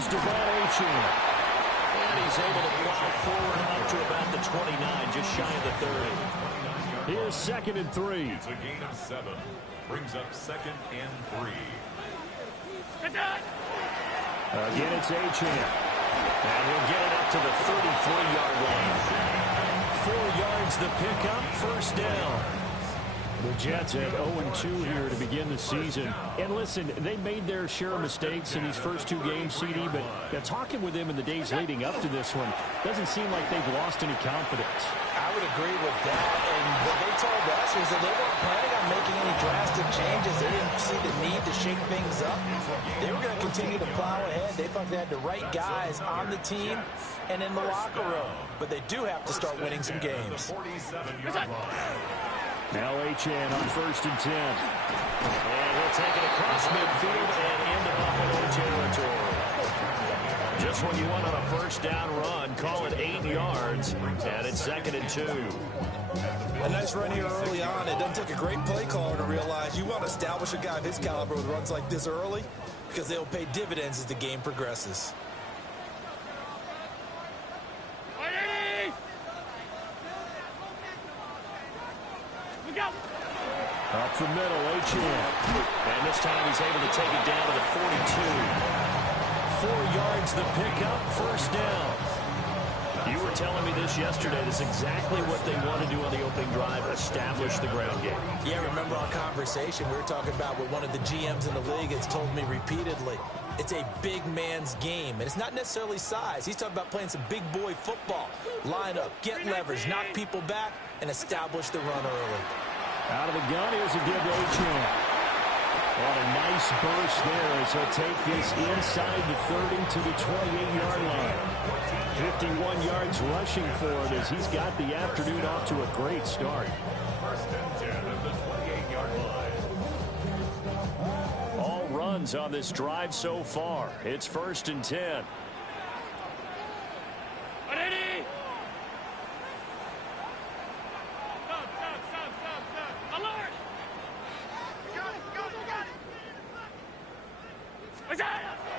Here's Devon Achane. And he's able to plow forward up to about the 29, just shy of the 30. Here's 2nd and 3. It's a gain of 7. Brings up 2nd and 3. Again, it's Achane. And he'll get it up to the 33-yard line. 4 yards the pickup, first down. The Jets at 0-2 here to begin the season. And listen, they made their share of mistakes in these first 2 games, CD, but talking with them in the days leading up to this one, doesn't seem like they've lost any confidence. I would agree with that. And what they told us was that they weren't planning on making any drastic changes. They didn't see the need to shake things up. They were going to continue to plow ahead. They thought they had the right guys on the team and in the locker room. But they do have to start winning some games. Now Achane on 1st and 10. And he'll take it across midfield and into Buffalo territory. Just when you want on a first down run, call it 8 yards, and it's 2nd and 2. A nice run here early on. It doesn't take a great play caller to realize you want to establish a guy of his caliber with runs like this early because they'll pay dividends as the game progresses. Up the middle, Achane. And this time he's able to take it down to the 42. 4 yards the pickup, first down. You were telling me this yesterday. This is exactly what they want to do on the opening drive, establish the ground game. Yeah, remember our conversation? We were talking about what one of the GMs in the league has told me repeatedly. It's a big man's game, and it's not necessarily size. He's talking about playing some big boy football. Line up, get leverage, knock people back, and establish the run early. Out of the gun, here's a give to Achane. What a nice burst there as he'll take this inside the 30 to the 28-yard line. 51 yards rushing for it as he's got the afternoon off to a great start. 1st and 10 at the 28-yard line. All runs on this drive so far. It's 1st and 10.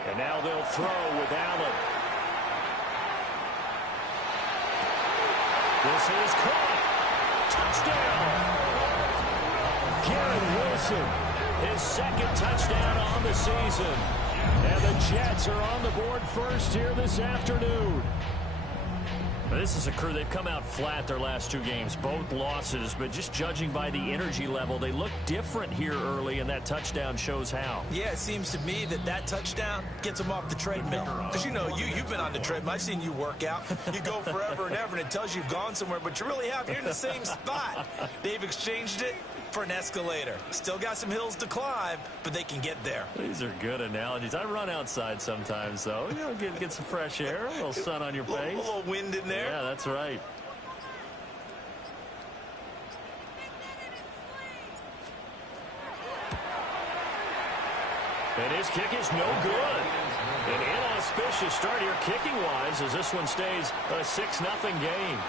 And now they'll throw with Allen. This is caught. Touchdown. Garrett Wilson, his 2nd touchdown on the season. And the Jets are on the board first here this afternoon. This is a crew. They've come out flat their last 2 games, both losses, but just judging by the energy level, they look different here early, and that touchdown shows how. Yeah, it seems to me that touchdown gets them off the treadmill. Because, you know, you've been on the treadmill. I've seen you work out. You go forever and ever, and it tells you you've gone somewhere, but you really have. You're in the same spot. They've exchanged it for an escalator. Still got some hills to climb, but they can get there. These are good analogies. I run outside sometimes, though. You know, get some fresh air, a little sun on your face. A little wind in there. Yeah, that's right. And his kick is no good. An inauspicious start here kicking-wise as this one stays a 6-0 game.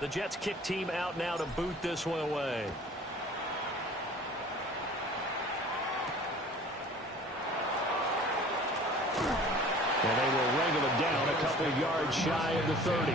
The Jets kick team out now to boot this one away. And they will wrangle it down a couple of yards shy of the 30.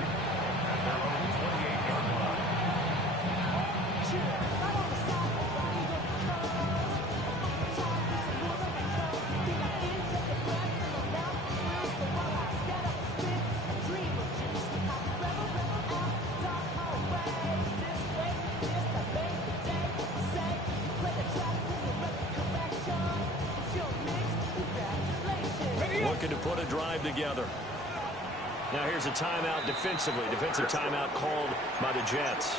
Looking to put a drive together. Now here's a timeout defensively. Defensive timeout called by the Jets.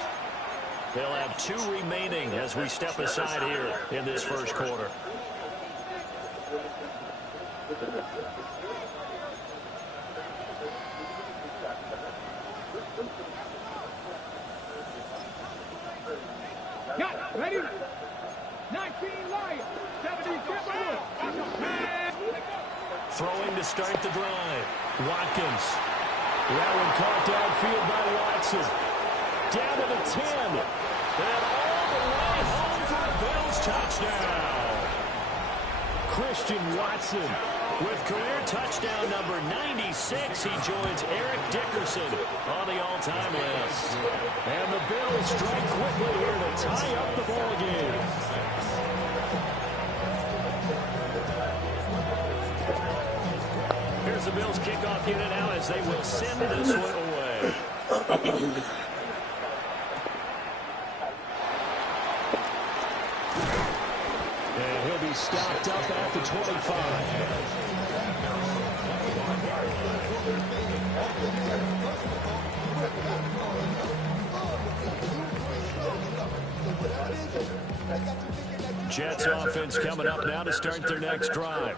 They'll have 2 remaining as we step aside here in this first quarter. Ready? 19 Lions, 70 Timberwolves. Throwing to start the drive. Watkins. That one caught downfield by Watson. Down to the 10. And all the way home for a Bills touchdown. Christian Watson with career touchdown number 96. He joins Eric Dickerson on the all-time list. And the Bills strike quickly here to tie up the ball game. Here's the Bills kickoff unit now as they will send this one away. And he'll be stopped up at the 25. Jets offense coming up now to start their next drive.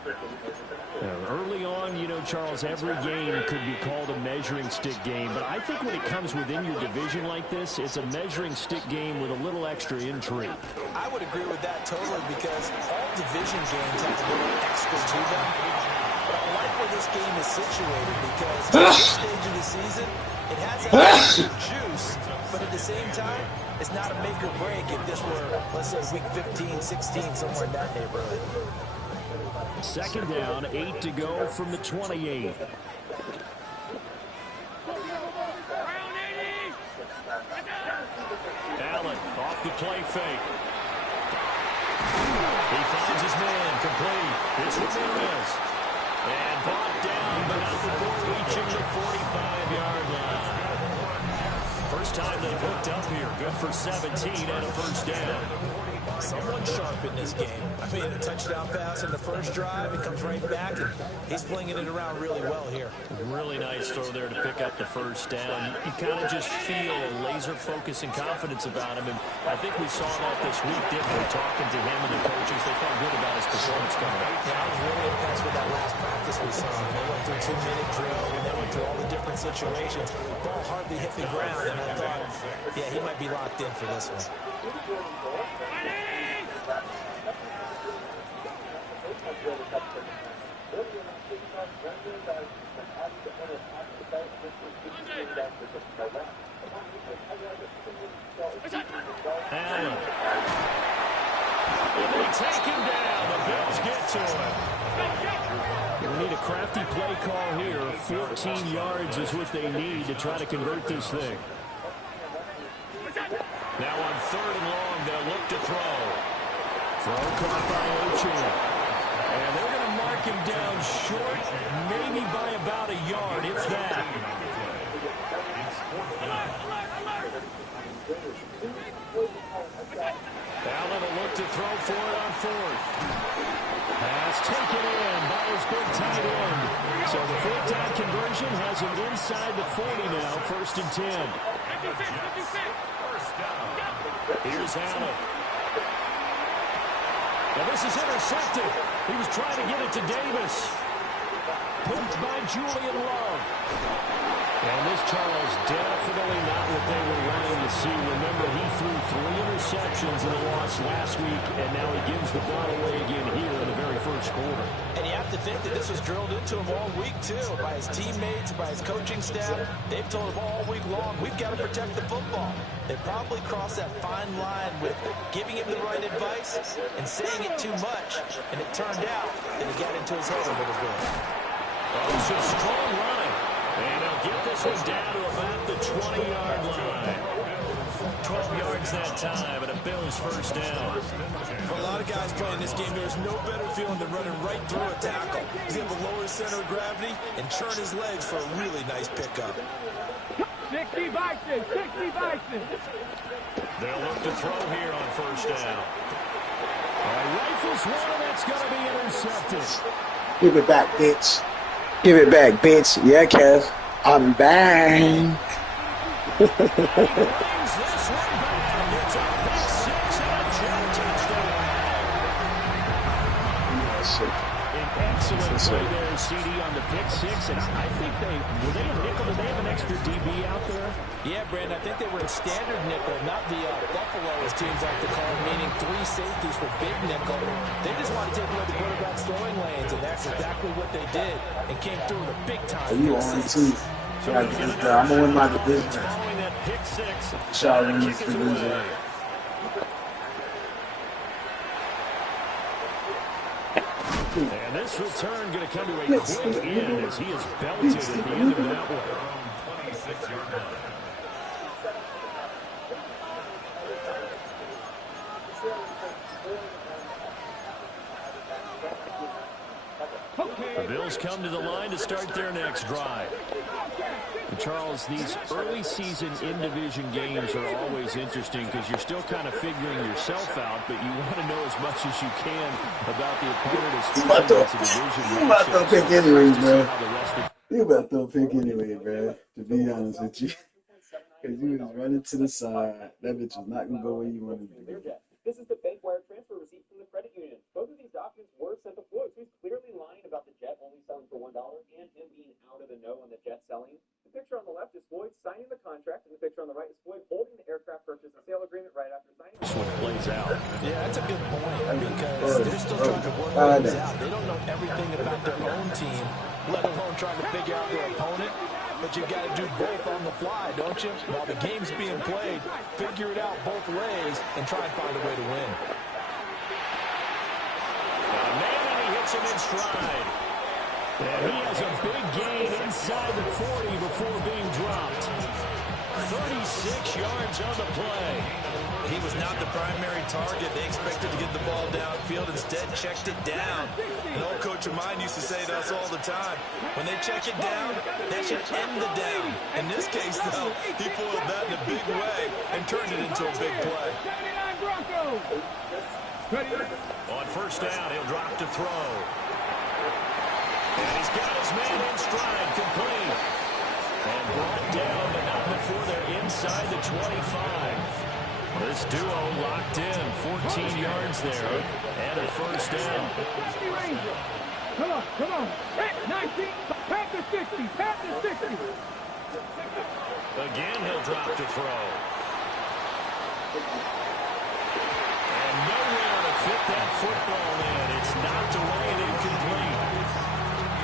Early on, you know, Charles, every game could be called a measuring stick game, but I think when it comes within your division like this, it's a measuring stick game with a little extra intrigue. I would agree with that totally because all division games have a little extra to them. But I like where this game is situated because at this stage of the season, it has a lot of juice, but at the same time, it's not a make or break if this were, let's say, week 15, 16, somewhere in that neighborhood. Second down, 8 to go from the 28. Allen off the play fake. He finds his man, complete. It's Ramirez. And brought down, but not before reaching the 45-yard line. First time they've hooked up here. Good for 17 and a first down. Someone sharp in this game. I mean, a touchdown pass in the first drive. It comes right back, and he's flinging it around really well here. Really nice throw there to pick up the first down. You kind of just feel a laser focus and confidence about him, and I think we saw that this week, didn't we? Talking to him and the coaches, they felt good about his performance coming up. Yeah, I was really impressed with that last practice we saw. They went through 2-minute drill, and they went through all the different situations. Ball hardly hit the ground, and I thought, yeah, he might be locked in for this one. Allen. And they take him down. The Bills get to him. We need a crafty play call here. 14 yards is what they need to try to convert this thing. Now on 3rd and long, they'll look to throw. Throw caught by Ochane. And they're going to mark him down short, maybe by about a yard, if that. Allen will look to throw for it on 4th. Pass taken in by his big tight end. So the 4th down conversion has him inside the 40 now, 1st and 10. Here's Allen. Now this is intercepted. He was trying to get it to Davis. Pooped by Julian Love. And this, Charles, definitely not what they were wanting to see. Remember, he threw 3 interceptions in the loss last week, and now he gives the ball away again here in the very first quarter. And you have to think that this was drilled into him all week, too, by his teammates, by his coaching staff. They've told him all week long, we've got to protect the football. They probably crossed that fine line with giving him the right advice and saying it too much. And it turned out that he got into his head a little bit. Oh, some strong running. And they'll get this one down to about the 20-yard line. 12 yards that time, and a Bills first down. For a lot of guys playing this game, there's no better feeling than running right through a tackle. He's able to lower his center of gravity and churn his legs for a really nice pickup. 60 Vikings, 60 Vikings. They'll look to throw here on first down. Rifles one, and that's going to be intercepted. Give it back, bitch. Give it back, bitch. Yeah, Kev. I'm bang. He brings this one back. It's a pick six and a Jet touchdown. An excellent play there, CD, on the pick six. And I think were they a nickel? Did they have an extra DB out there? Yeah, Brandon, I think they were in standard nickel, not the Buffalo, as teams like to call it, meaning 3 safeties for big nickel. They just want to take away the quarterback's throwing lanes, and that's exactly what they did, and came through with a big-time You on too. I'm gonna win my division. Following that pick six, Shall win this division. And this return going to come to a quick end as he is belted at the end of that one. 26-yard line. The Bills come to the line to start their next drive. And Charles, these early season in-division games are always interesting because you're still kind of figuring yourself out, but you want to know as much as you can about the opponent, especially against a division. You about to pick anyway, bro. You about to pick anyway, bro, to be honest with you. Because you was running to the side. That bitch was not going to go where you wanted to go. This is the bank wire transfer receipt from the credit union. Both of these documents were sent to Floyd. So he's clearly lying about the Jet only selling for $1 and him being out of the know on the Jet selling. The picture on the left is Floyd signing the contract, and the picture on the right is Floyd holding the aircraft purchase and sale agreement right after signing. This one plays out. Yeah, that's a good point, because they're still trying to work things out. They don't know everything about their own team, let alone trying to figure out their opponent. But you got to do both on the fly, don't you? While the game's being played, figure it out both ways and try and find a way to win. Man, and he hits him in stride. And he has a big gain inside the 40 before being dropped. 36 yards on the play. He was not the primary target. They expected to get the ball downfield. Instead, checked it down. An old coach of mine used to say to us all the time, when they check it down, that should end the down. In this case, though, he foiled that in a big way and turned it into a big play. On first down, he'll drop to throw. And he's got his man in stride, complete. And brought down, but not before they're inside the 25. This duo locked in, 14 yards there, and a first down. Come on. 19, pat the 60, pat the 60. Again, he'll drop to throw. And nowhere to fit that football in. It's knocked away and incomplete.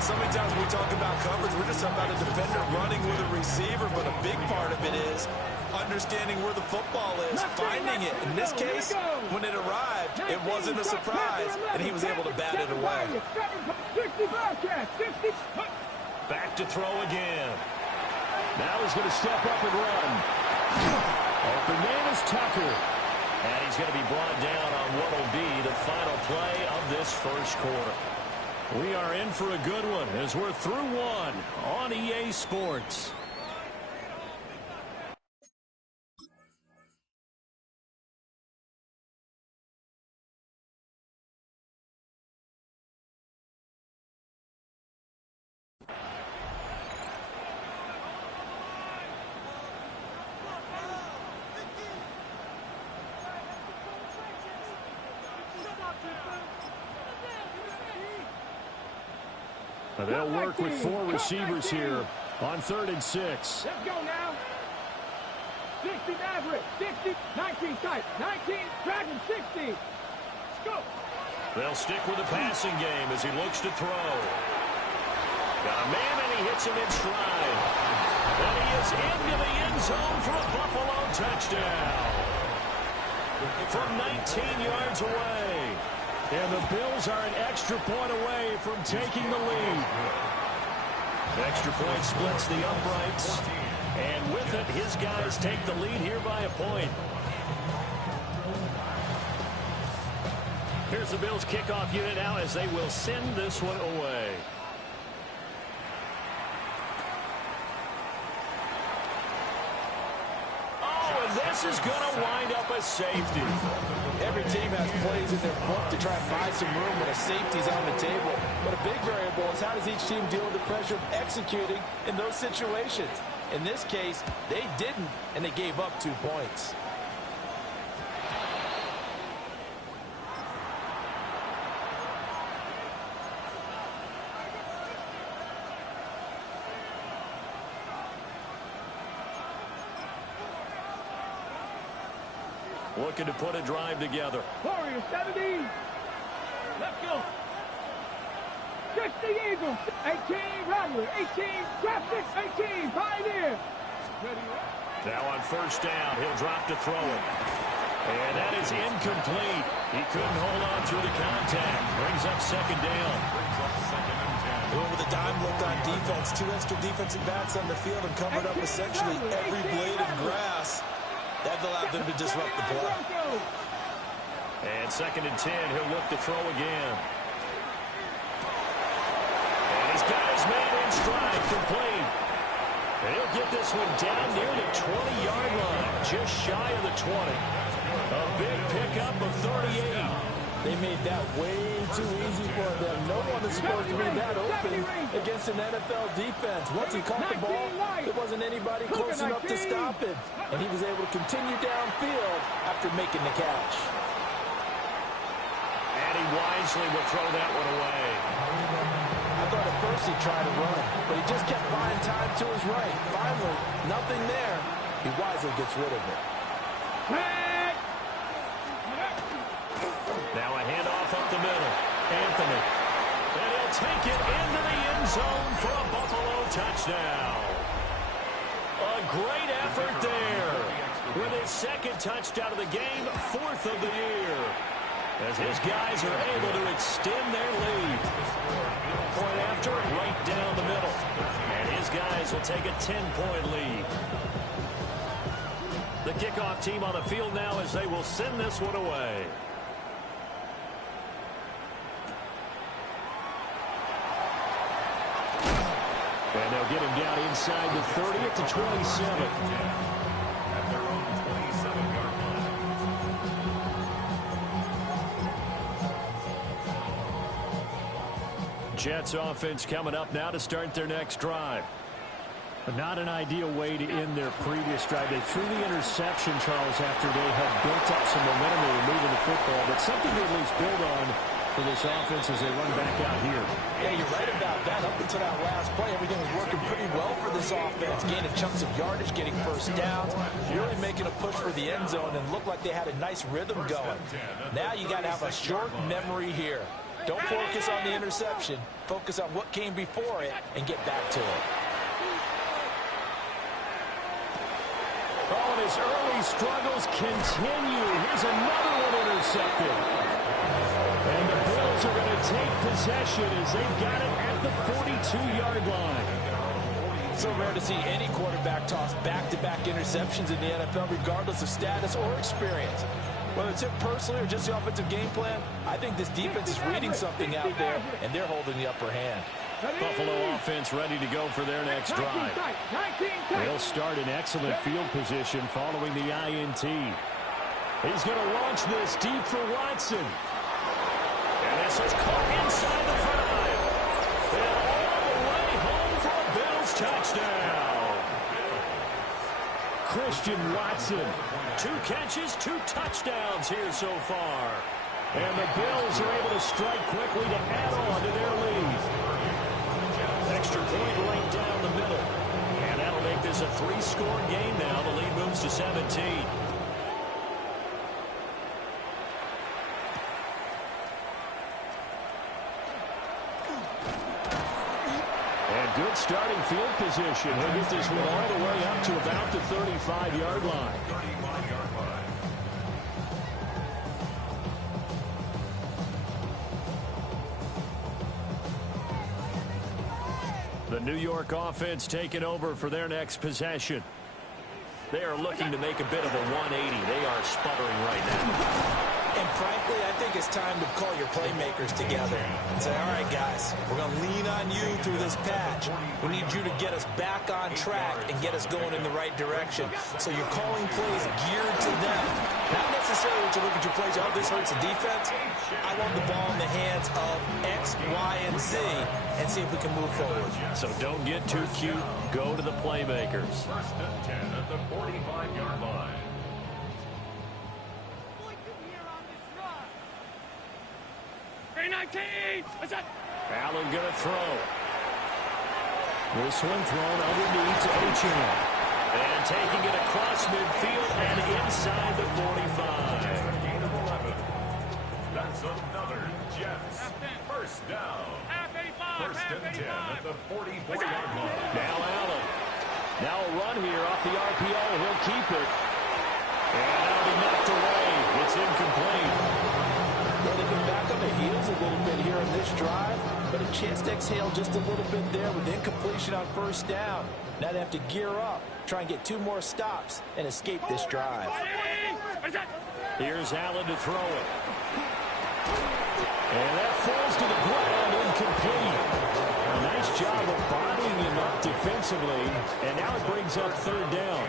So many times when we talk about coverage, we're just talking about a defender running with a receiver, but a big part of it is understanding where the football is, finding it. In this case, when it arrived, it wasn't a surprise, and he was able to bat it away. Back to throw again. Now he's going to step up and run. Open man is Tucker. And he's going to be brought down on what will be the final play of this first quarter. We are in for a good one as we're through one on EA Sports. They'll work with 4 receivers here on 3rd and 6. Let's go now. 60 Maverick, 60, 19 tight, 19, dragon 60. Let's go. They'll stick with the passing game as he looks to throw. Got a man and he hits him in stride. And he is into the end zone for a Buffalo touchdown. From 19 yards away. And the Bills are an extra point away from taking the lead. Extra point splits the uprights. And with it, his guys take the lead here by a point. Here's the Bills kickoff unit now as they will send this one away. Oh, and this is going to wind up a safety. Every team has plays in their book to try and buy some room when a safety's on the table. But a big variable is how does each team deal with the pressure of executing in those situations. In this case, they didn't, and they gave up 2 points. Looking to put a drive together. Warriors 70. Let's go. 60 Eagles. 18 Rattler. 18 Traffic. 18 Pioneer. Now on first down, he'll drop to throw it. And that is incomplete. He couldn't hold on through the contact. Brings up second down. With a dime look on defense, 2 extra defensive backs on the field and covered up essentially every blade of grass. That allowed them to disrupt the play. And second and 10, he'll look to throw again. And he's got his man in stride, complete. And he'll get this one down near the 20-yard line, just shy of the 20. A big pickup of 38. They made that way too easy for them. No one is supposed to be that open against an NFL defense. Once he caught the ball, there wasn't anybody close enough to stop him. And he was able to continue downfield after making the catch. And he wisely will throw that one away. I thought at first he tried to run, but he just kept buying time to his right. Finally, nothing there. He wisely gets rid of it. Now a handoff up the middle. Anthony. And he'll take it into the end zone for a Buffalo touchdown. A great effort there. With his second touchdown of the game, 4th of the year. As his guys are able to extend their lead. Point after, right down the middle. And his guys will take a 10-point lead. The kickoff team on the field now as they will send this one away. And they'll get him down inside the 30 at the 27. At their own 27-yard line. Jets offense coming up now to start their next drive. But not an ideal way to end their previous drive. They threw the interception, Charles, after they had built up some momentum. They were moving the football, but something to at least build on for this offense as they run back out here. Yeah, you're right about that. Up until that last play, everything was working pretty well for this offense. Gaining chunks of yardage, getting first downs, really making a push for the end zone, and looked like they had a nice rhythm going. Now you got to have a short memory here. Don't focus on the interception. Focus on what came before it and get back to it. Oh, and his early struggles continue. Here's another one intercepted. And the Bills are going to take possession as they've got it at the 42-yard line. So rare to see any quarterback toss back-to-back interceptions in the NFL, regardless of status or experience. Whether it's him personally or just the offensive game plan, I think this defense is reading something out there, and they're holding the upper hand. Buffalo offense ready to go for their next drive. They'll start in excellent field position following the INT. He's going to launch this deep for Watson. And this is caught inside the 5. And all the way home for a Bills touchdown. Christian Watson. 2 catches, 2 touchdowns here so far. And the Bills are able to strike quickly to add on to their lead. Extra point right down the middle. And that'll make this a 3-score game now. The lead moves to 17. And good starting field position. He'll get this one all the way up to about the 35-yard line. The New York offense taking over for their next possession. They are looking to make a bit of a 180. They are sputtering right now. And frankly, I think it's time to call your playmakers together and say, all right, guys, we're going to lean on you through this patch. We need you to get us back on track and get us going in the right direction. So you're calling plays geared to them. Not necessarily when you look at your plays, oh, this hurts the defense. I want the ball in the hands of X, Y, and Z and see if we can move forward. So don't get too cute. Go to the playmakers. First and 10 at the 45-yard line. Allen going to throw. This one thrown underneath to Achane. And taking it across midfield and inside the 45. Gain of 11. That's another Jets. First down. First and 10 at the 44-yard line. Now Allen. Now a run here off the RPO. He'll keep it. And that'll be knocked away. It's incomplete. Well, they've been back on the heels a little bit here in this drive, but a chance to exhale just a little bit there with incompletion on first down. Now they have to gear up, try and get 2 more stops, and escape this drive. Here's Allen to throw it. And that falls to the ground, incomplete. A nice job of bodying him up defensively, and now it brings up third down.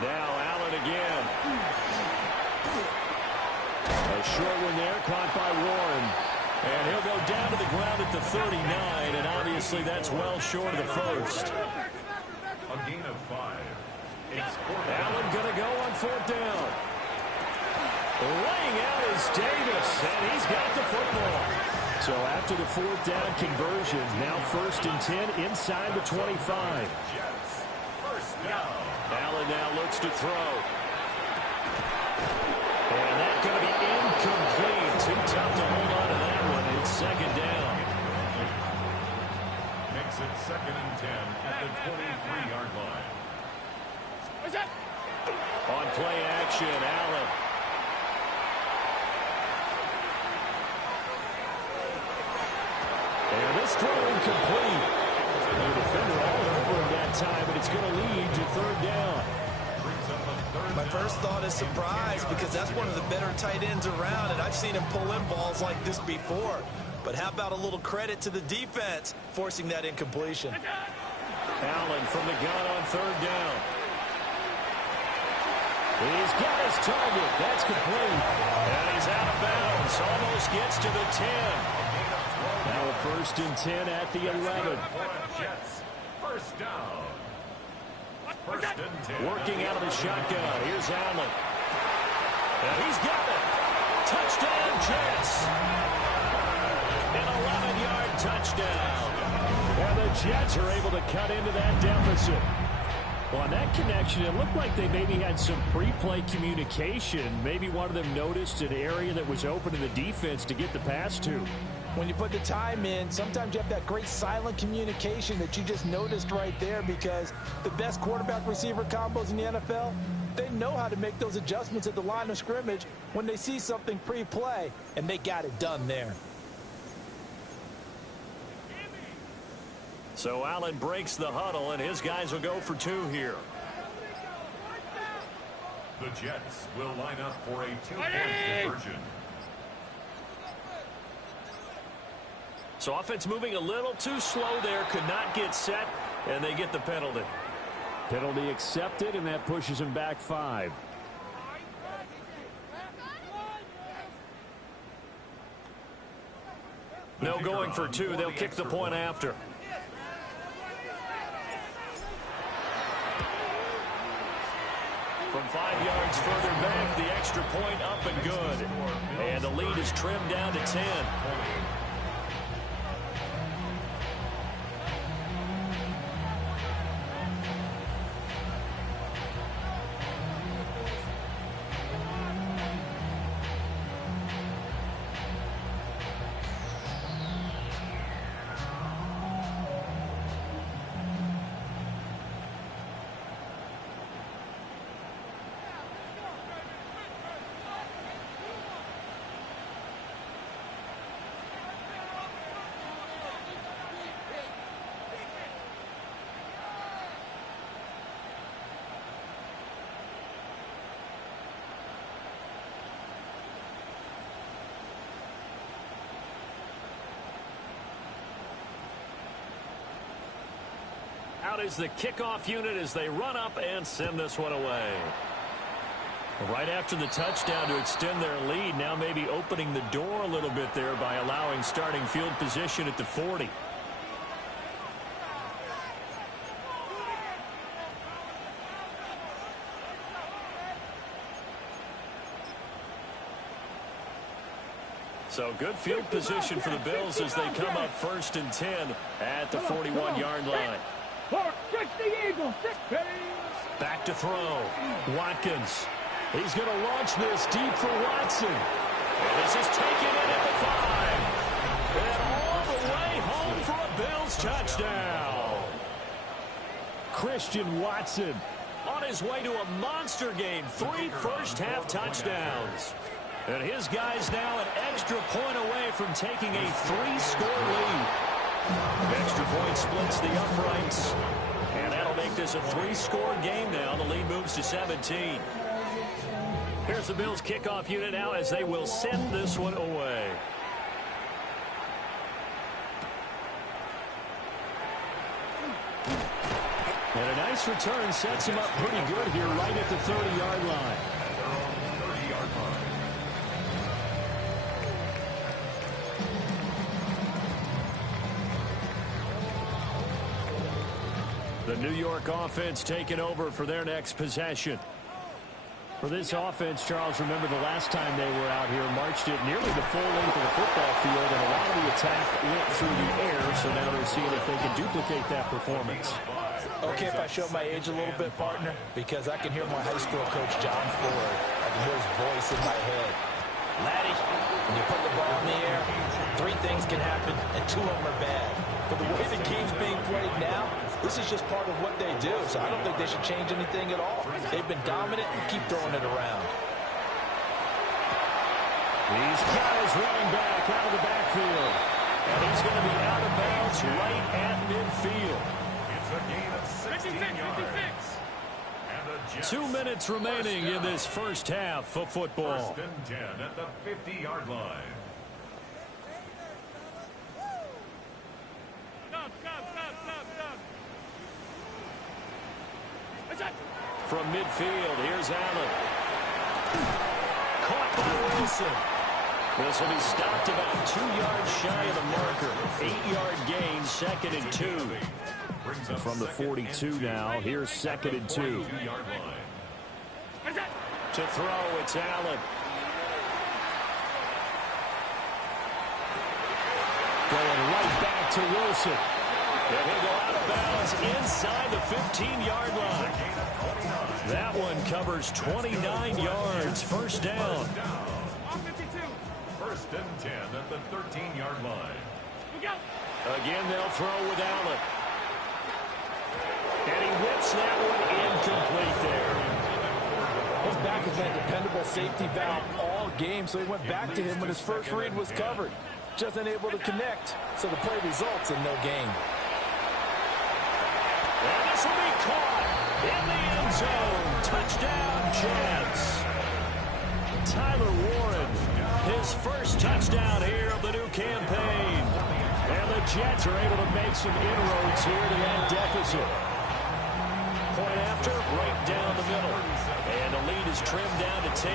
Now Allen again. A short one there, caught by Warren. And he'll go down to the ground at the 39, and obviously that's well short of the first. A gain of 5. Allen going to go on fourth down. Laying out is Davis, and he's got the football. So after the fourth down conversion, now first and 10 inside the 25. First down. Allen now looks to throw. And that's going to be incomplete. Too tough to hold on to that one. It's second down. Makes it second and 10 at the 23-yard line. On play action, Allen. And this throw incomplete. The defender all over him that time, but it's going to lead to third down. My first thought is surprise because that's one of the better tight ends around, and I've seen him pull in balls like this before. But how about a little credit to the defense forcing that incompletion? Allen from the gun on third down. He's got his target. That's complete. And he's out of bounds. Almost gets to the 10. Now a first and 10 at the 11. Jets. First down. First and 10. Working out of the shotgun. Here's Allen. And he's got it. Touchdown, Jets. An 11-yard touchdown. And the Jets are able to cut into that deficit. Well, on that connection, it looked like they maybe had some pre-play communication. Maybe one of them noticed an area that was open to the defense to get the pass to. When you put the time in, sometimes you have that great silent communication that you just noticed right there because the best quarterback-receiver combos in the NFL, they know how to make those adjustments at the line of scrimmage when they see something pre-play, and they got it done there. So Allen breaks the huddle, and his guys will go for 2 here. The Jets will line up for a 2-point conversion. So offense moving a little too slow there, could not get set, and they get the penalty. Penalty accepted, and that pushes him back 5. No going for 2. They'll kick the point after. From 5 yards further back, the extra point up and good. And the lead is trimmed down to 10. Out is the kickoff unit as they run up and send this one away. Right after the touchdown to extend their lead, now maybe opening the door a little bit there by allowing starting field position at the 40. So good field position for the Bills as they come up 1st and 10 at the 41-yard line. Back to throw. Watkins. He's going to launch this deep for Watson. And this is taken in at the 5. And all the way home for a Bills touchdown. Christian Watson on his way to a monster game. 3 first-half touchdowns. And his guys now an extra point away from taking a 3-score lead. Extra point splits the uprights. And that'll make this a 3-score game now. The lead moves to 17. Here's the Bills kickoff unit now as they will send this one away. And a nice return sets him up pretty good here right at the 30-yard line. The New York offense taking over for their next possession. For this offense, Charles, remember the last time they were out here, marched it nearly the full length of the football field, and a lot of the attack went through the air, so now they're seeing if they can duplicate that performance. Okay, if I show my age a little bit, partner, because I can hear my high school coach, John Ford. I can hear his voice in my head. Laddie, when you put the ball in the air, 3 things can happen, and 2 of them are bad. But the way the game's being played now, this is just part of what they do, so I don't think they should change anything at all. They've been dominant and keep throwing it around. He's got his running back out of the backfield. And he's going to be out of bounds right at midfield. It's a gain of 16 yards. 2 minutes remaining in this first half of football. 1st and 10 at the 50-yard line. From midfield, here's Allen. Caught by Wilson. This will be stopped about 2 yards shy of the marker. 8-yard gain, 2nd and 2. From the 42 now, here's 2nd and 2. To throw, it's Allen. Going right back to Wilson. And he'll go out of bounds inside the 15-yard line. That one covers 29 yards. First down. 1st and 10 at the 13-yard line. Again, they'll throw with Allen. And he whips that one incomplete there. His back has been a dependable safety valve all game, so he went back to him when his first read was covered. Just unable to connect, so the play results in no gain. And this will be caught in the end zone. Touchdown, Jets. Tyler Warren, his first touchdown here of the new campaign. And the Jets are able to make some inroads here to that deficit. Point after, right down the middle. And the lead is trimmed down to 10.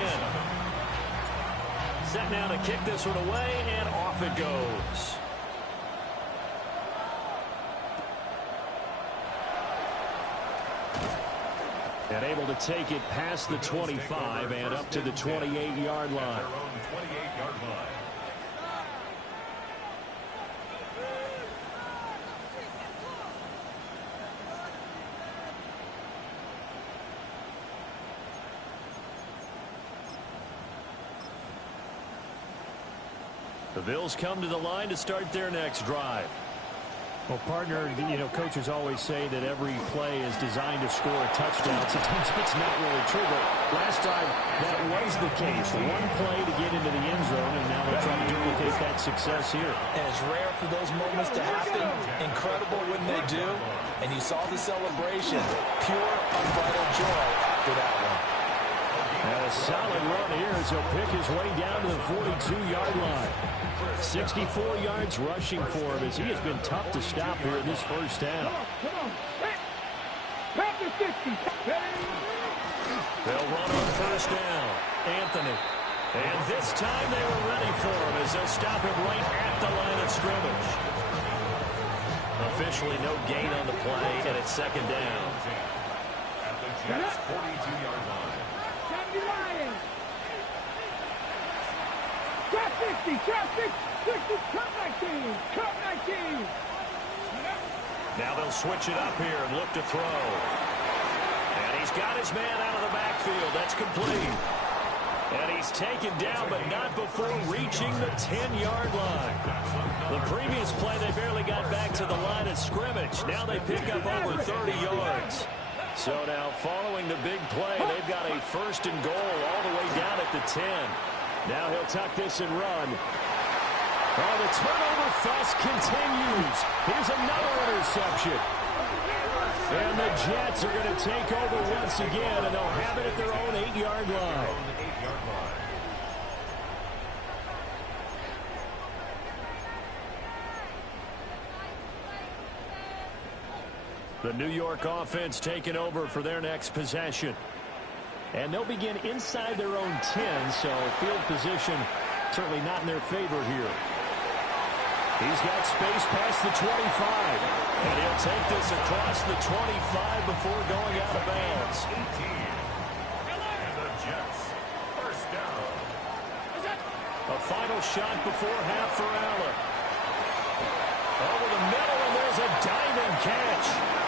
Set now to kick this one away, and off it goes. And able to take it past the 25 and up to the 28-yard line. The Bills come to the line to start their next drive. Well, partner, coaches always say that every play is designed to score a touchdown. Sometimes it's not really true, but last time that was the case. One play to get into the end zone, and now they're trying to duplicate that success here. And it's rare for those moments to happen. Incredible when they do. And you saw the celebration. Pure, unbridled joy after that one. And a solid run here as he'll pick his way down to the 42-yard line. 64 yards rushing for him as he has been tough to stop here in this first half. Pass to 60. They'll run on first down. Anthony. And this time they were ready for him as they'll stop him right at the line of scrimmage. Officially no gain on the play, and it's second down. At the Jets' 42-yard line. 70 Lions. Trap 60. Trap 60. Cut 19. Cut 19. Now they'll switch it up here and look to throw. And he's got his man out of the backfield. That's complete. And he's taken down, but not before reaching the 10-yard line. The previous play, they barely got back to the line of scrimmage. Now they pick up over 30 yards. So now, following the big play, they've got a first and goal all the way down at the 10. Now he'll tuck this and run. Oh, the turnover fuss continues. Here's another interception. And the Jets are going to take over once again, and they'll have it at their own 8-yard line. The New York offense taking over for their next possession. And they'll begin inside their own 10, so field position certainly not in their favor here. He's got space past the 25. And he'll take this across the 25 before going out of bounds. 18. And the Jets, first down. A final shot before half for Allen. Over the middle, and there's a diving catch.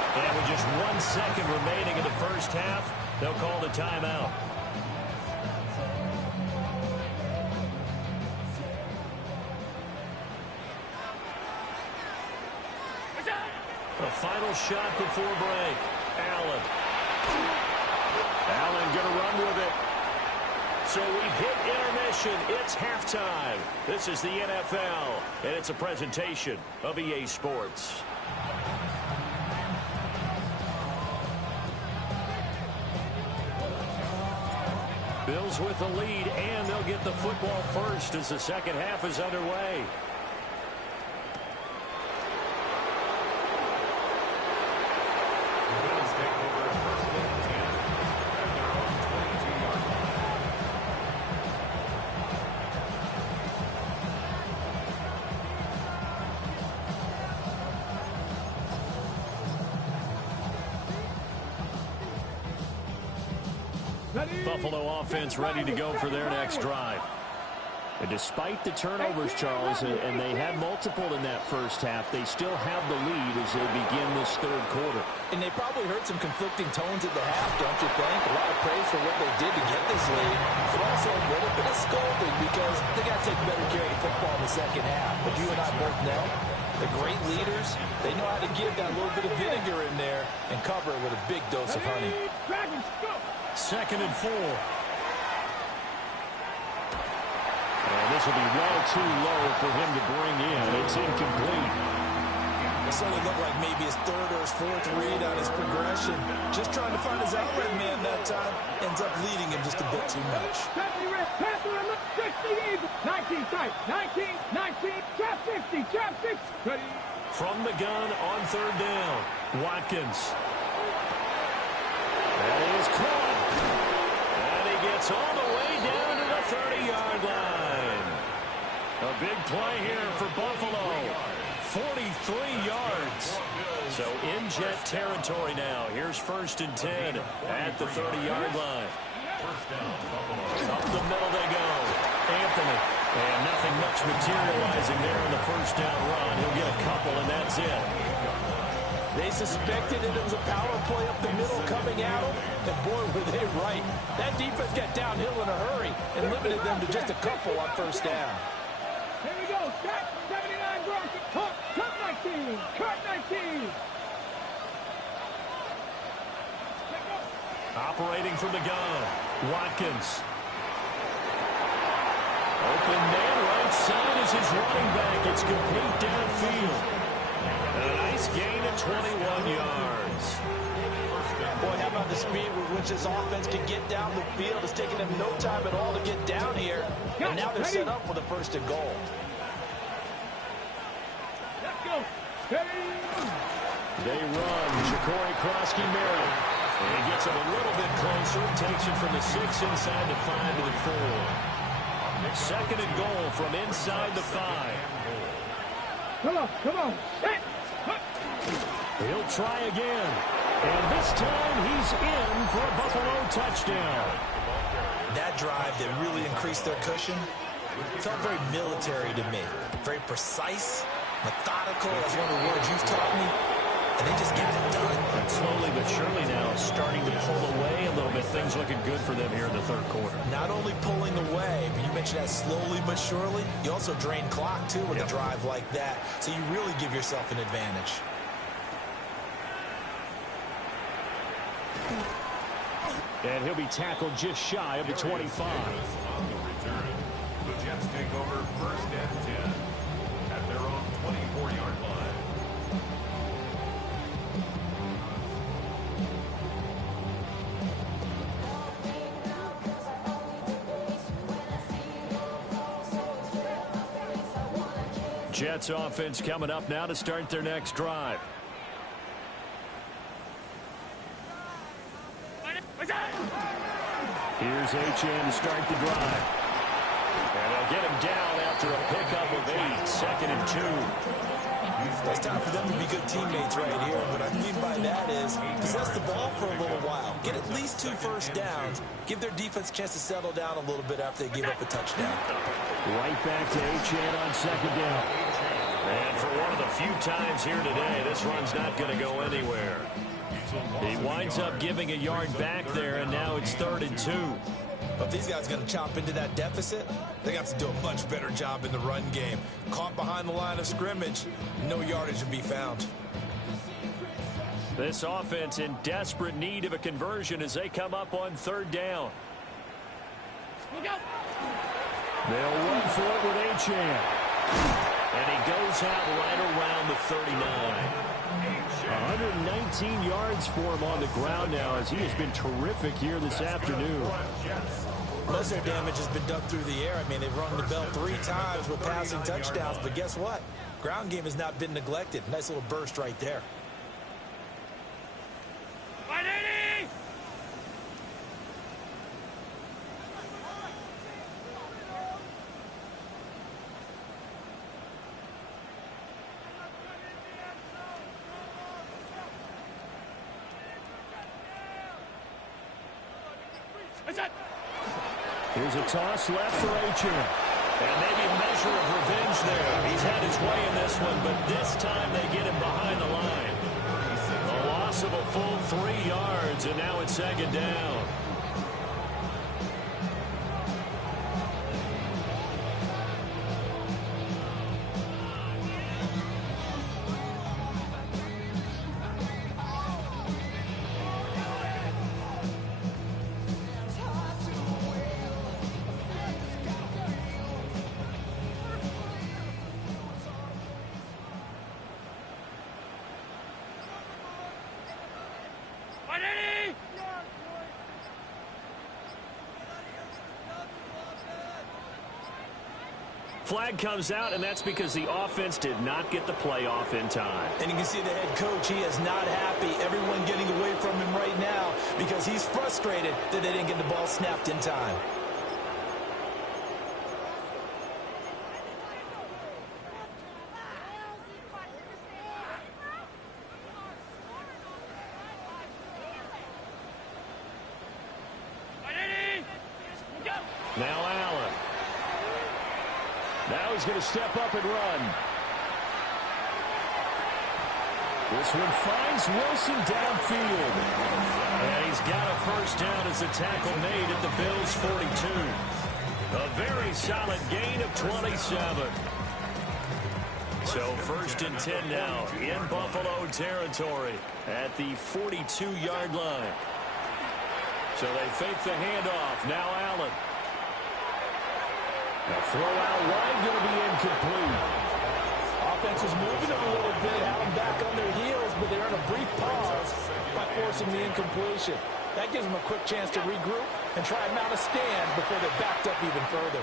And with just 1 second remaining in the first half, they'll call the timeout. A final shot before break. Allen. Allen going to run with it. So we've hit intermission. It's halftime. This is the NFL, and it's a presentation of EA Sports. Bills with the lead, and they'll get the football first as the second half is underway. Buffalo offense ready to go for their next drive. And despite the turnovers, Charles, and they had multiple in that first half, they still have the lead as they begin this third quarter. And they probably heard some conflicting tones at the half, don't you think? A lot of praise for what they did to get this lead, but also a little bit of scolding because they got to take better care of the football in the second half. But you and I both know the great leaders, they know how to give that little bit of vinegar in there and cover it with a big dose of honey. Second and 4. And this will be well too low for him to bring in. It's incomplete. It certainly looked like maybe his third or his fourth read on his progression. Just trying to find his outlet man that time. Ends up leading him just a bit too much. 19 tight. 19, trap 50, trap 6. Ready. From the gun on third down. Watkins. That is caught. And he gets all the way down to the 30-yard line. A big play here for Buffalo. 43 yards. So in Jet territory now. Here's first and 10 at the 30-yard line. Up the middle they go. Anthony. And nothing much materializing there in the first down run. He'll get a couple, and that's it. They suspected that it was a power play up the middle coming at them, and boy, were they right. That defense got downhill in a hurry and limited them to just a couple on first down. Here we go. Cut 79 Bronco. Cut 19. Cut 19. Operating from the gun. Watkins. Open man right side is his running back. It's complete downfield. And a nice gain of 21 yards. Boy, how about the speed with which this offense can get down the field? It's taking them no time at all to get down here. And now they're set up for the first and goal. Let's go. They run. Ja'Cory Krosky-Merritt. And he gets him a little bit closer. Takes it from the 6 inside the 5 to the 4. Second and goal from inside the 5. Come on, come on. Hey. He'll try again. And this time he's in for a Buffalo touchdown. That drive that really increased their cushion felt very military to me. Very precise, methodical. That's one of the words you've taught me. And they just got it done. And slowly but surely now starting to pull away a little bit. Things looking good for them here in the third quarter. Not only pulling away, but you mentioned that slowly but surely. You also drain clock, too, with a drive like that. So you really give yourself an advantage. And he'll be tackled just shy of the 25. The Jets take over first and 10 at their own 24-yard line. Jets offense coming up now to start their next drive. Here's Achane to start the drive. And they'll get him down after a pickup of 8. Second and 2. It's time for them to be good teammates right here. What I mean by that is possess the ball for a little while. Get at least 2 first downs. Give their defense a chance to settle down a little bit after they give up a touchdown. Right back to Achane on second down. And for one of the few times here today, this run's not going to go anywhere. He winds up giving a yard back there, and now it's 3rd and 2. If these guys are going to chop into that deficit, they got to do a much better job in the run game. Caught behind the line of scrimmage, no yardage to be found. This offense in desperate need of a conversion as they come up on 3rd down. They'll run for it with Achane. And he goes out right around the 39. 119 yards for him on the ground now as he has been terrific here this afternoon. Most of their damage has been done through the air. I mean, they've run the bell 3 times with passing touchdowns, but guess what? Ground game has not been neglected. Nice little burst right there. Here's a toss left for Achane. And maybe a measure of revenge there. He's had his way in this one, but this time they get him behind the line. A loss of a full 3 yards, and now it's 2nd down. Flag comes out, and that's because the offense did not get the play off in time. And you can see the head coach, he is not happy. Everyone getting away from him right now because he's frustrated that they didn't get the ball snapped in time. Now Allen. Now he's going to step up and run. This one finds Wilson downfield. And he's got a first down as the tackle made at the Bills' 42. A very solid gain of 27. So 1st and 10 now in Buffalo territory at the 42-yard line. So they fake the handoff. Now Allen. The throw out wide going to be incomplete. Offense is moving a little bit, have them back on their heels, but they're in a brief pause by forcing the incompletion. That gives them a quick chance to regroup and try and mount a stand before they're backed up even further.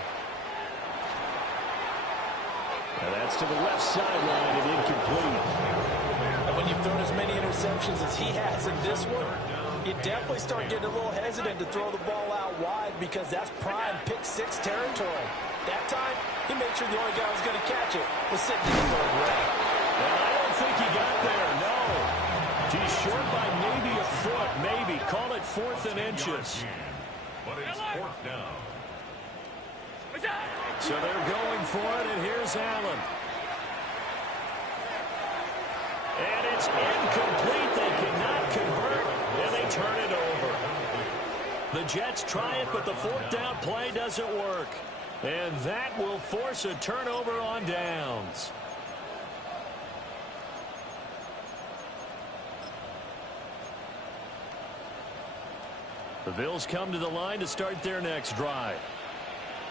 And that's to the left sideline and incomplete. And when you throw as many interceptions as he has in this one, you definitely start getting a little hesitant to throw the ball out wide because that's prime pick six territory. That time, he made sure the only guy who was going to catch it was sitting in the third row. And I don't think he got there, no. He's short by maybe a foot, maybe. Call it 4th and inches. But it's 4th down. So they're going for it, and here's Allen. And it's incomplete. They cannot convert, and they turn it over. The Jets try it, but the 4th down play doesn't work. And that will force a turnover on downs. The Bills come to the line to start their next drive.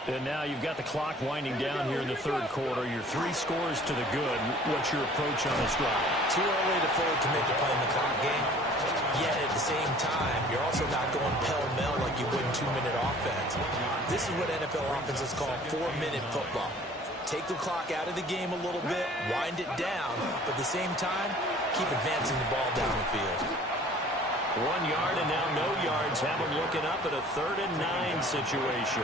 And now you've got the clock winding down here in the third quarter. Your 3 scores to the good. What's your approach on this drive? Too early to fully commit to playing the clock game. Yet at the same time, you're also not going pell-mell like you would in 2-minute offense. This is what NFL offenses call 4-minute football. Take the clock out of the game a little bit, wind it down, but at the same time, keep advancing the ball down the field. 1 yard and now no yards. Have them looking up at a 3rd and 9 situation.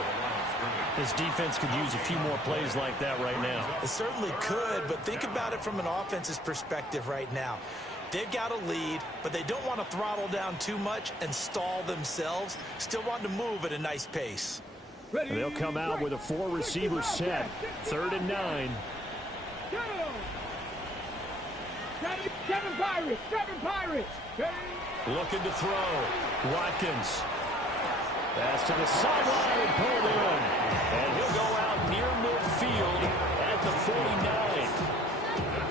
This defense could use a few more plays like that right now. It certainly could, but think about it from an offense's perspective right now. They've got a lead, but they don't want to throttle down too much and stall themselves. Still want to move at a nice pace. And they'll come out with a 4-receiver set. 3rd and 9. 7 Pirates. 7 Pirates. Looking to throw. Watkins. Pass to the sideline and pulled in. And he'll go out near midfield at the 49.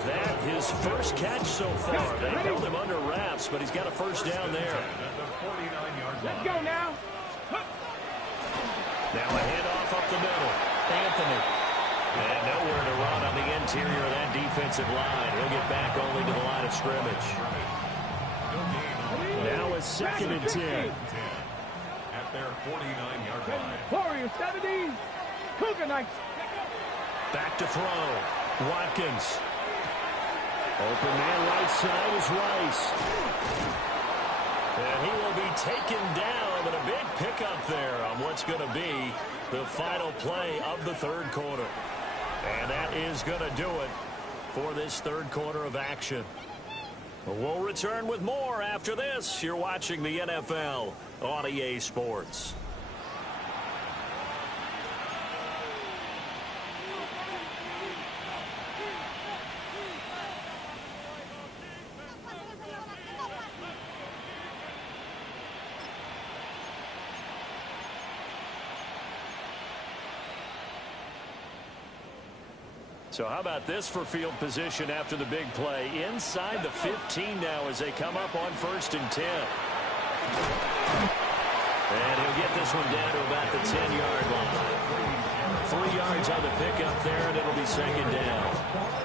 That his first catch so far. They held him under wraps, but he's got a first down there. Let's go now. Now a handoff up the middle. Anthony. And nowhere to run on the interior of that defensive line. He'll get back only to the line of scrimmage. Now it's 2nd and 10. At their 49-yard line. Warriors 70. Cougar Knights. Back to throw. Watkins. Open man right side is Rice. And he will be taken down, but a big pickup there on what's going to be the final play of the third quarter. And that is going to do it for this third quarter of action. We'll return with more after this. You're watching the NFL on EA Sports. So how about this for field position after the big play? Inside the 15 now as they come up on 1st and 10. And he'll get this one down to about the 10-yard line. 3 yards on the pickup there, and it'll be 2nd down.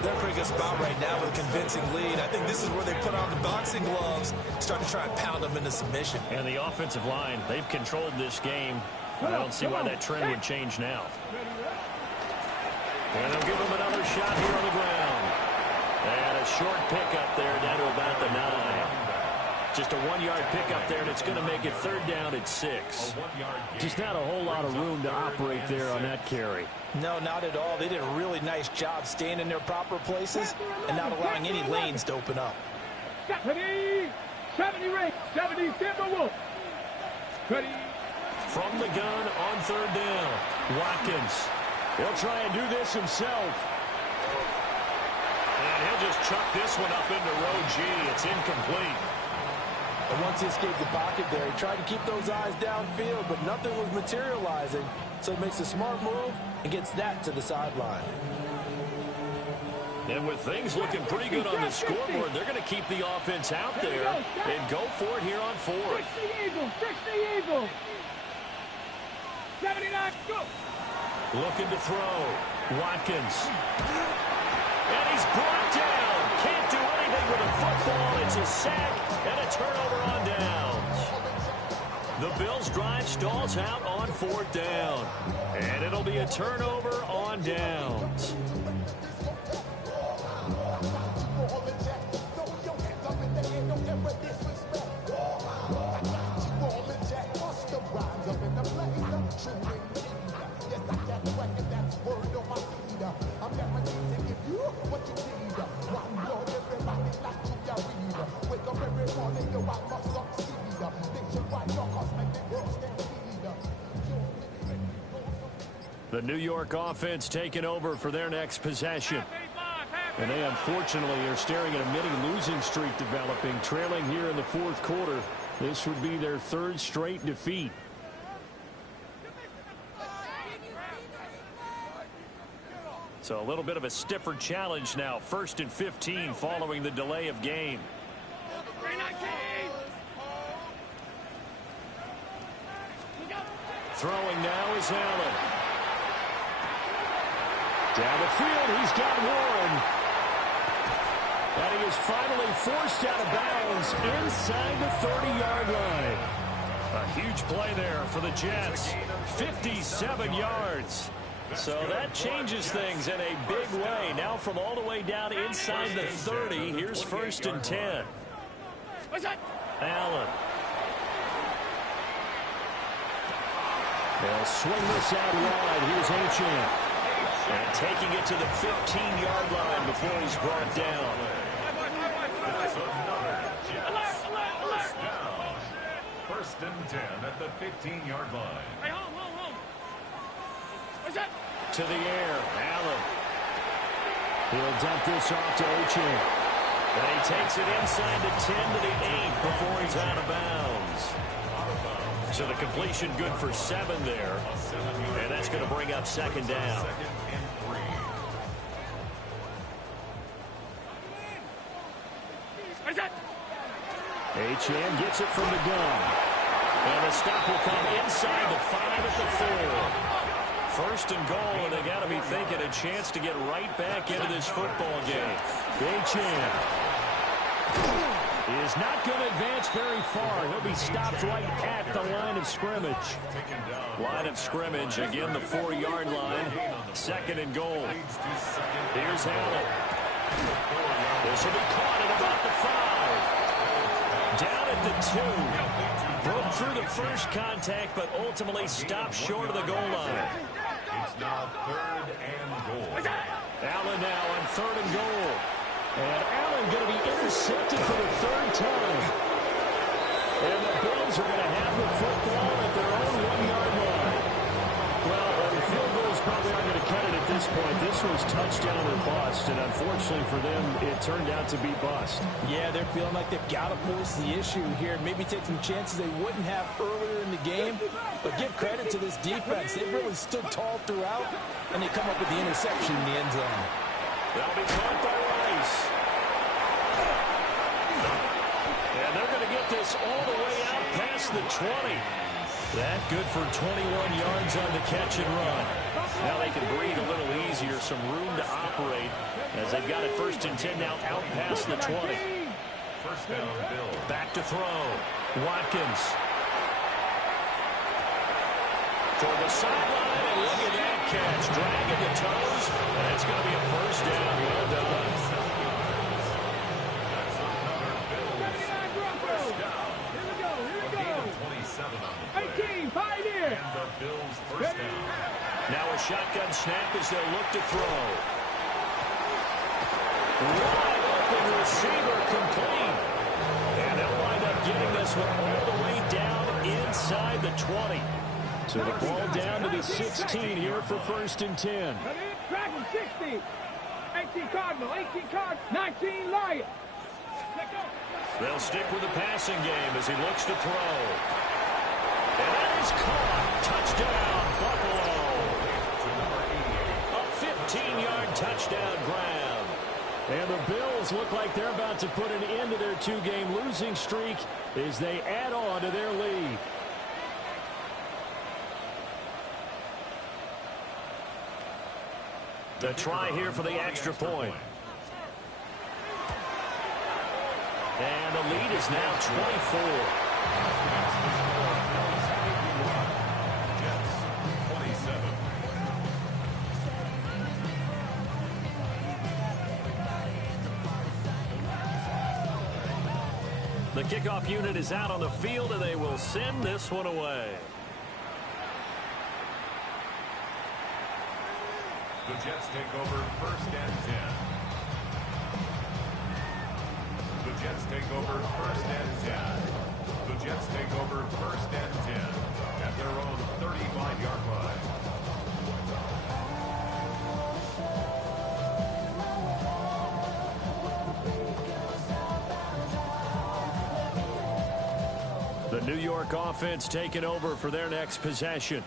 They're in a pretty good spot right now with a convincing lead. I think this is where they put on the boxing gloves, start to try and pound them into submission. And the offensive line, they've controlled this game. I don't see why that trend would change now. And they'll give him another shot here on the ground. And a short pickup there down to about the 9. Just a 1-yard pickup there, and it's going to make it 3rd down at 6. Just not a whole lot of room to operate there on that carry. No, not at all. They did a really nice job staying in their proper places and not allowing any lanes to open up. 70 Ray, 70 Timberwolves. Ready. From the gun on 3rd down, Watkins. He'll try and do this himself. And he'll just chuck this one up into row G. It's incomplete. And once he escaped the pocket there, he tried to keep those eyes downfield, but nothing was materializing. So he makes a smart move and gets that to the sideline. And with things looking pretty good on the scoreboard, they're going to keep the offense out there and go for it here on 4th. 60 Eagles. 79, go. Looking to throw. Watkins. And he's brought down. Can't do anything with a football. It's a sack and a turnover on downs. The Bills' drive stalls out on 4th down. And it'll be a turnover on downs. The New York offense taking over for their next possession. And they unfortunately are staring at a mini losing streak developing, trailing here in the fourth quarter. This would be their third straight defeat. So a little bit of a stiffer challenge now. 1st and 15 following the delay of game. Throwing now is Allen. Down the field, he's got one. And he is finally forced out of bounds inside the 30-yard line. A huge play there for the Jets. 57 yards. So that changes things in a big way. Now from all the way down inside the 30, here's 1st and 10. Allen. They'll swing this out wide. Here's Achane. And taking it to the 15-yard line before he's brought down. First and 10 at the 15-yard line. To the air, Allen. He'll dump this off to Achane. And he takes it inside the 10 to the 8 before he's out of bounds. So the completion good for 7 there. And that's going to bring up 2nd down. Achane gets it from the gun. And the stop will come inside the 5 at the 4. 1st and goal, and they got to be thinking a chance to get right back into this football game. Achane is not going to advance very far. He'll be stopped right at the line of scrimmage. Line of scrimmage, again the 4-yard line. 2nd and goal. Here's Allen. This will be caught at about the 5. Down at the 2. Broke through the first contact, but ultimately stopped short of the goal line. It's now 3rd and goal. Allen now on 3rd and goal. And Allen going to be intercepted for the 3rd time. And the Bills are going to have the football at their own 1-yard line. Well, the field goals probably aren't going to cut it at this point. This was touchdown or bust, and unfortunately for them, it turned out to be bust. Yeah, they're feeling like they've got to force the issue here. Maybe take some chances they wouldn't have earlier in the game. But give credit to this defense. They've really stood tall throughout, and they come up with the interception in the end zone. That'll be caught by Rice. And they're going to get this all the way out past the 20. That good for 21 yards on the catch and run. Now they can breathe a little easier, some room to operate as they've got it 1st and 10 now out past the 20. First down, Bill. Back to throw. Watkins. Toward the sideline, and look at that catch. Dragging the toes, and it's going to be a 1st down. Well done. That's another Bills. First down. Here we go. A gain of 27 on the play. 18, 5 here. And the Bills' first down. Now a shotgun snap as they'll look to throw. Wide open receiver complete. And they'll wind up getting this one all the way down inside the 20. So the ball down to the 16 here for 1st and 10. Dragon 60. 18 Cardinal, 18 Cardinal, 19 Lion. They'll stick with the passing game as he looks to throw. And that is caught. Touchdown, Buffalo. A 15-yard touchdown grab. And the Bills look like they're about to put an end to their 2-game losing streak as they add on to their lead. The try here for the extra point. And the lead is now 24. Jets, 27. The kickoff unit is out on the field, and they will send this one away. The Jets take over 1st and 10. The Jets take over 1st and 10. The Jets take over 1st and 10 at their own 35-yard line. The New York offense taking over for their next possession.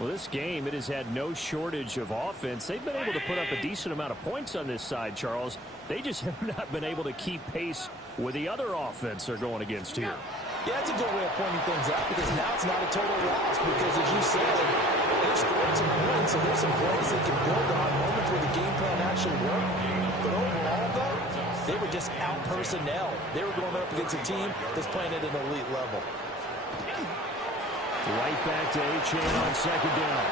Well, this game, it has had no shortage of offense. They've been able to put up a decent amount of points on this side, Charles. They just have not been able to keep pace with the other offense they're going against here. Yeah, that's a good way of pointing things out because now it's not a total loss because, as you said, they've scored some points, so there's some plays they can build on, moments where the game plan actually worked. But overall, though, they were just out-personnel. They were going up against a team that's playing at an elite level. Right back to Achane on second down.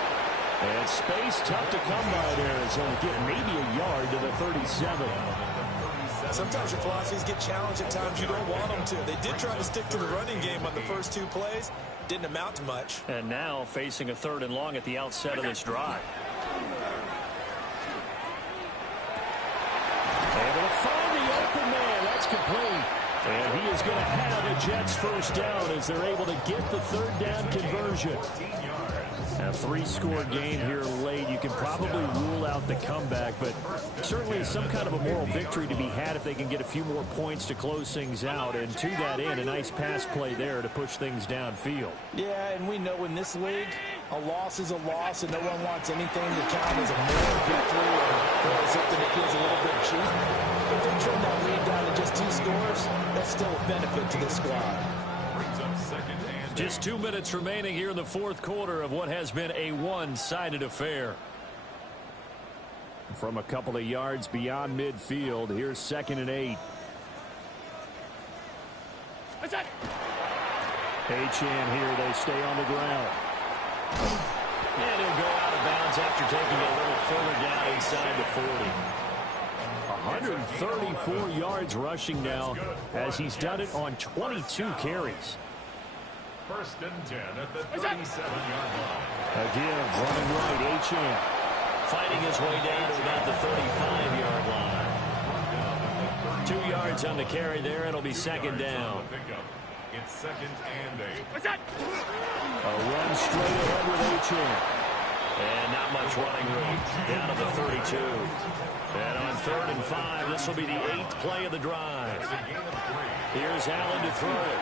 And space tough to come by there as they'll get maybe a yard to the 37. Sometimes your philosophies get challenged at times you don't want them to. They did try to stick to the running game on the first 2 plays. Didn't amount to much. And now facing a 3rd and long at the outset of this drive. Able to find the open man. That's complete. And he is going to have a Jets first down as they're able to get the 3rd down conversion. A 3-score game here late. You can probably rule out the comeback, but certainly some kind of a moral victory to be had if they can get a few more points to close things out. And to that end, a nice pass play there to push things downfield. Yeah, and we know in this league, a loss is a loss, and no one wants anything to count as a moral victory or something that feels a little bit cheap. If they trim that lead down to just 2 scores, that's still a benefit to this squad. Just 2 minutes remaining here in the 4th quarter of what has been a one-sided affair. From a couple of yards beyond midfield, here's 2nd and 8. Achane here, they stay on the ground. And he'll go out of bounds after taking a little further down inside the 40. 134 yards rushing now as he's done it on 22 carries. 1st and 10 at the 37-yard line. A give, running right, Achane. Fighting his way down to about the 35-yard line. 2 yards on the carry there. It'll be 2nd down. It's 2nd and 8. A run straight ahead with Achane. And not much running room. Down to the 32. And on 3rd and 5, this will be the 8th play of the drive. Here's Allen to throw it.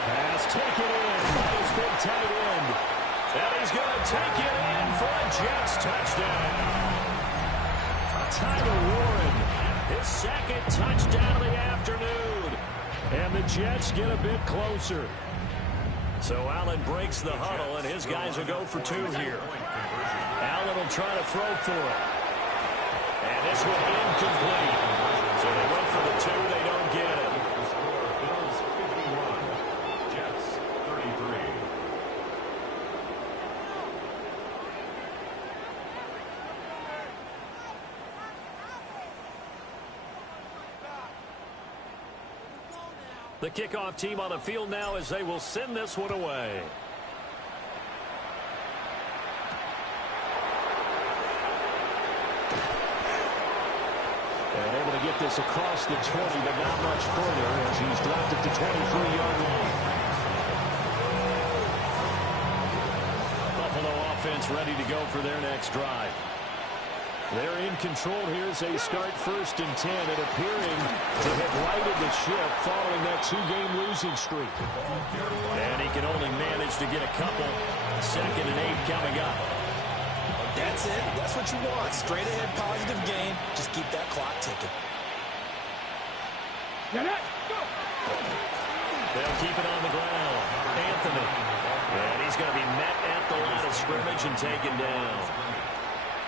Pass taken in by his big tight end. And he's going to take it in for a Jets touchdown. Tyler Warren, his 2nd touchdown of the afternoon. And the Jets get a bit closer. So Allen breaks the huddle, and his guys will go for 2 here. Allen will try to throw for it. And this one incomplete. So they went for the 2, they don't get it. Bills 51, Jets 33. The kickoff team on the field now as they will send this one away. And able to get this across the 20, but not much further as he's dropped it to 23-yard line. Buffalo offense ready to go for their next drive. They're in control here as they start 1st and 10 and appearing to have righted the ship following that 2-game losing streak. And he can only manage to get a couple. 2nd and 8 coming up. That's it. That's what you want. Straight ahead, positive game. Just keep that clock ticking. They'll keep it on the ground. Anthony. And he's going to be met at the line of scrimmage and taken down.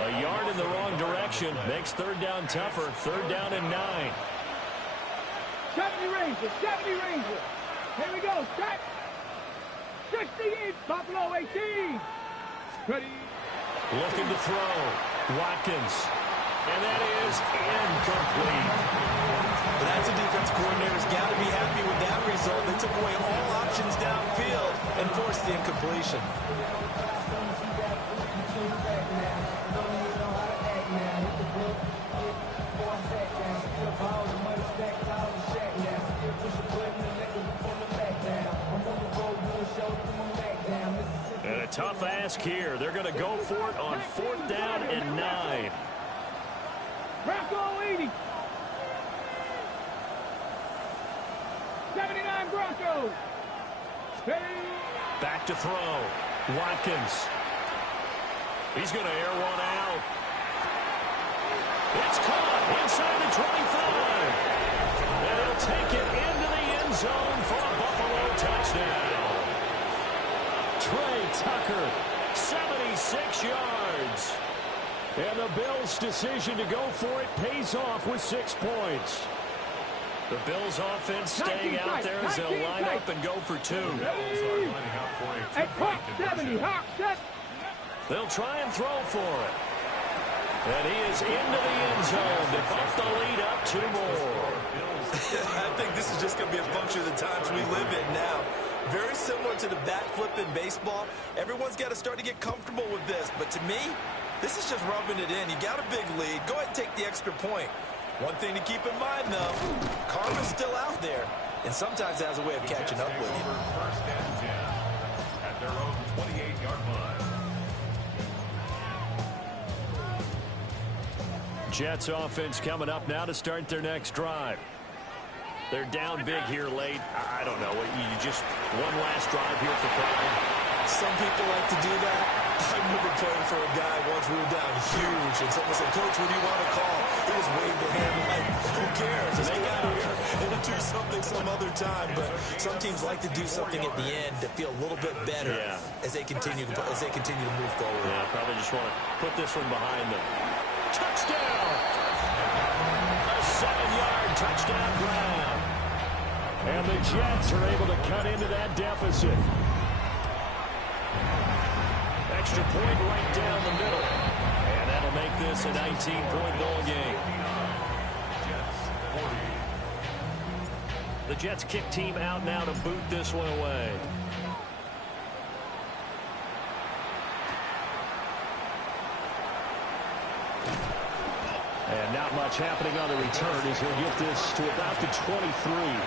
A yard in the wrong direction makes 3rd down tougher. 3rd down and 9. 70 Rangers, 70 Rangers. Here we go, set. 68, Buffalo 18. Ready. Looking to throw. Watkins. And that is incomplete. That's a defense coordinator's got to be happy with that result. They took away all options downfield and forced the incompletion. And a tough ask here. They're going to go for it on 4th down and 9. Bronco 80. 79 Bronco. Broncos. Back to throw. Watkins. He's going to air one out. It's caught inside the 25. And he'll take it into the end zone for a Buffalo touchdown. Trey Tucker, 76 yards. And the Bills' decision to go for it pays off with 6 points. The Bills' offense staying out there as they'll line up and go for 2. At Hawk 70, Hawk 70. They'll try and throw for it. And he is into the end zone to bump the lead up 2 more. I think this is just going to be a function of the times we live in now. Very similar to the bat flip in baseball. Everyone's got to start to get comfortable with this. But to me, this is just rubbing it in. You got a big lead. Go ahead and take the extra point. One thing to keep in mind, though, karma's still out there. And sometimes it has a way of catching up with you. First and 10 at their own 28-yard line. Jets offense coming up now to start their next drive. They're down big here late. I don't know. You just one last drive here for pride. Some people like to do that. I remember playing for a guy once. We were down huge, and someone said, "Coach, what do you want to call?" He just waved the hand like, "Who cares? Just get out of here and do something some other time." But some teams like to do something at the end to feel a little bit better as they continue to move forward. Yeah, probably just want to put this one behind them. Touchdown! A 7-yard touchdown grab. And the Jets are able to cut into that deficit. Extra point right down the middle. And that'll make this a 19-point ball game. The Jets kick team out now to boot this one away. And not much happening on the return as he'll get this to about the 23.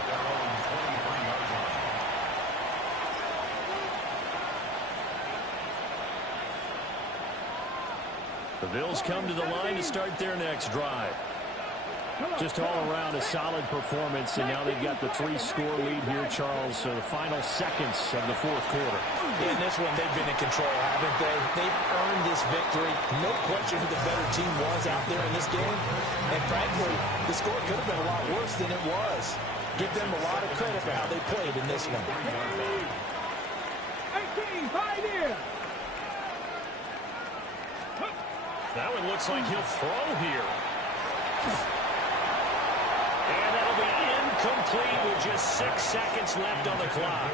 The Bills come to the line to start their next drive. Just all around a solid performance, and now they've got the 3-score lead here, Charles. So the final seconds of the 4th quarter. Yeah, in this one, they've been in control, haven't they? They've earned this victory. No question who the better team was out there in this game. And frankly, the score could have been a lot worse than it was. Give them a lot of credit for how they played in this one. 18, 5 here. That one looks like he'll throw here. And that'll be incomplete with just 6 seconds left on the clock.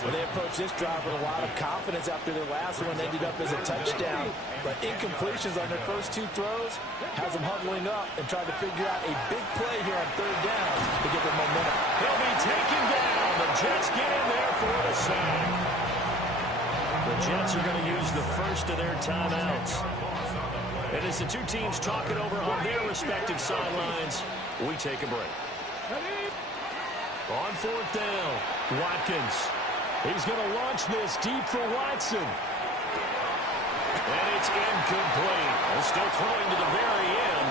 Well, they approached this drive with a lot of confidence after their last one ended up as a touchdown. But incompletions on their first 2 throws has them huddling up and trying to figure out a big play here on 3rd down to get their momentum. He'll be taken down. The Jets get in there for the sack. The Jets are going to use the first of their timeouts. And as the 2 teams talk it over on their respective sidelines, we take a break. On 4th down, Watkins. He's going to launch this deep for Watson. And it's incomplete. They're still throwing to the very end,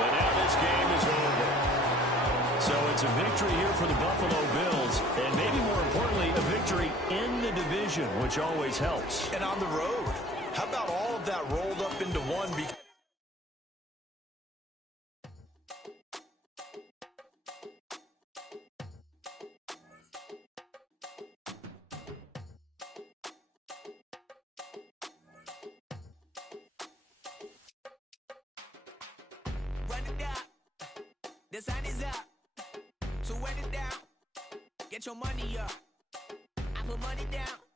but now this game is over. So it's a victory here for the Buffalo Bills, and maybe more importantly, a victory in the division, which always helps. And on the road. How about all of that rolled up into one? Run it down. The sun is up. So run it down. Get your money up. I put money down.